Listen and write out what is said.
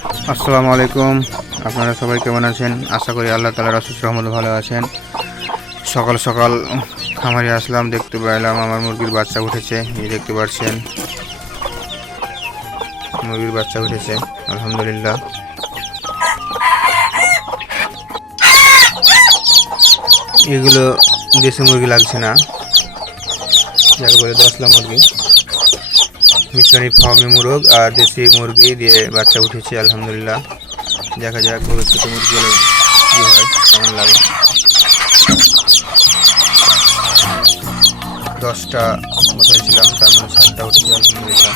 আসসালামু আলাইকুম। আপনারা সবাই কেমন আছেন? আশা করি আল্লাহ তালার অসুস্থ রহমত ভালো আছেন। সকাল সকাল খামারে আসলাম, দেখতে পেলাম আমার মুরগির বাচ্চা উঠেছে। এই দেখতে পাচ্ছেন, মুরগির বাচ্চা উঠেছে, আলহামদুলিল্লাহ। এগুলো দেশি মুরগি লাগছে না। যাকে বলে দশলা মুরগি। মিশ্রণি ফার্মে মুরগ আর দেশি মুরগি দিয়ে বাচ্চা উঠেছে, আলহামদুলিল্লাহ দেখা যাক ভবিষ্যতে মুরগিগুলো কী হয়, কেমন লাগে দশটা বসেছিলাম, তার মধ্যে সাতটা উঠেছে, আলহামদুলিল্লাহ